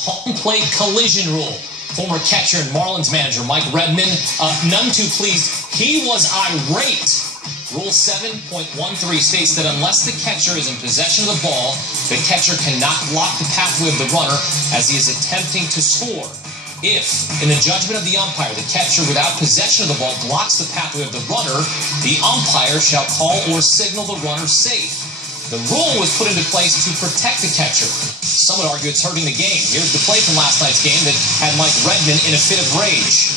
home plate collision rule. Former catcher and Marlins manager Mike Redmond, none too pleased. He was irate. Rule 7.13 states that unless the catcher is in possession of the ball, the catcher cannot block the pathway of the runner as he is attempting to score. If, in the judgment of the umpire, the catcher without possession of the ball blocks the pathway of the runner, the umpire shall call or signal the runner safe. The rule was put into place to protect the catcher. Some would argue it's hurting the game. Here's the play from last night's game that had Mike Redmond in a fit of rage.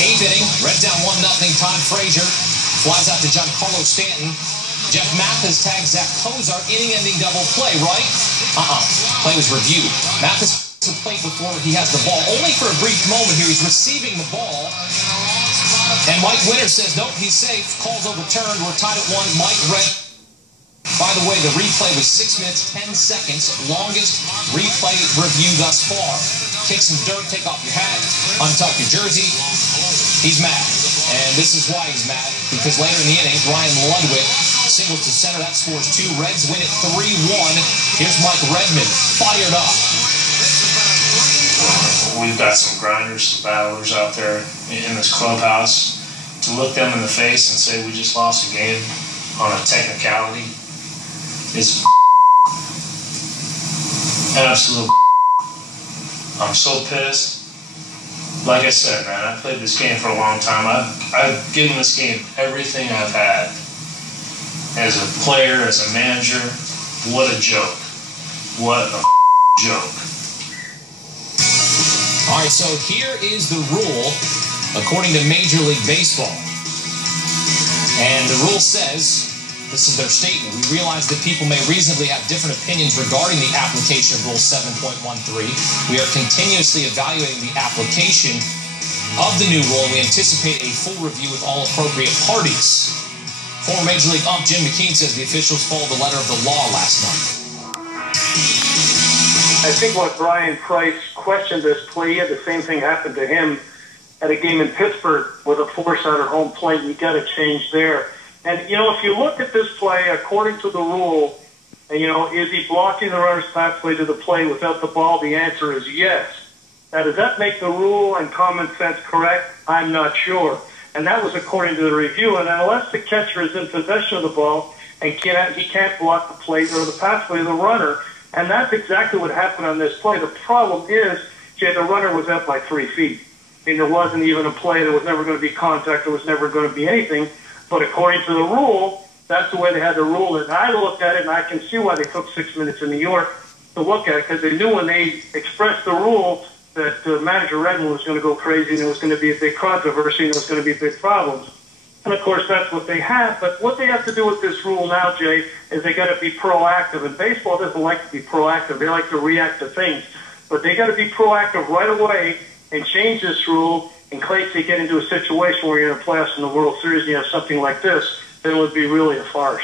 8th inning, Red down 1-0, Todd Frazier flies out to Giancarlos Stanton. Jeff Mathis tags Zach Kozar, inning-ending double play, right? Play was reviewed. Mathis to plate before he has the ball. Only for a brief moment here, he's receiving the ball. And Mike Winter says, nope, he's safe. Call's overturned. We're tied at 1. Mike Redmond. By the way, the replay was 6 minutes, 10 seconds. Longest replay review thus far. Kick some dirt, take off your hat, untuck your jersey. He's mad. And this is why he's mad. Because later in the inning, Ryan Ludwig singles to center. That scores 2. Reds win it 3-1. Here's Mike Redmond, fired up. We've got some grinders, some battlers out there in this clubhouse. To look them in the face and say we just lost a game on a technicality is absolute. I'm so pissed. Like I said, man, I played this game for a long time. I've given this game everything I've had. As a player, as a manager, what a joke. What a joke. All right, so here is the rule according to Major League Baseball. And the rule says, this is their statement, we realize that people may reasonably have different opinions regarding the application of Rule 7.13. We are continuously evaluating the application of the new rule, and we anticipate a full review with all appropriate parties. Former Major League ump Jim McKean says the officials followed the letter of the law last night. I think what Brian Price questioned this play, he had the same thing happen to him at a game in Pittsburgh with a force-out at home plate. You got to change there. And, you know, if you look at this play, according to the rule, and, you know, is he blocking the runner's pathway to the plate without the ball? The answer is yes. Now, does that make the rule and common sense correct? I'm not sure. And that was according to the review. And unless the catcher is in possession of the ball and he can't block the plate or the pathway of the runner, and that's exactly what happened on this play. The problem is, Jay, the runner was up by 3 feet. I mean, there wasn't even a play. There was never going to be contact. There was never going to be anything. But according to the rule, that's the way they had to rule it. And I looked at it, and I can see why they took 6 minutes in New York to look at it, because they knew when they expressed the rule that Manager Redmond was going to go crazy, and there was going to be a big controversy, and there was going to be big problems. And, of course, that's what they have. But what they have to do with this rule now, Jay, is they got to be proactive. And baseball doesn't like to be proactive. They like to react to things. But they got to be proactive right away and change this rule in case they get into a situation where you're in a playoffs in the World Series and you have something like this, then it would be really a farce.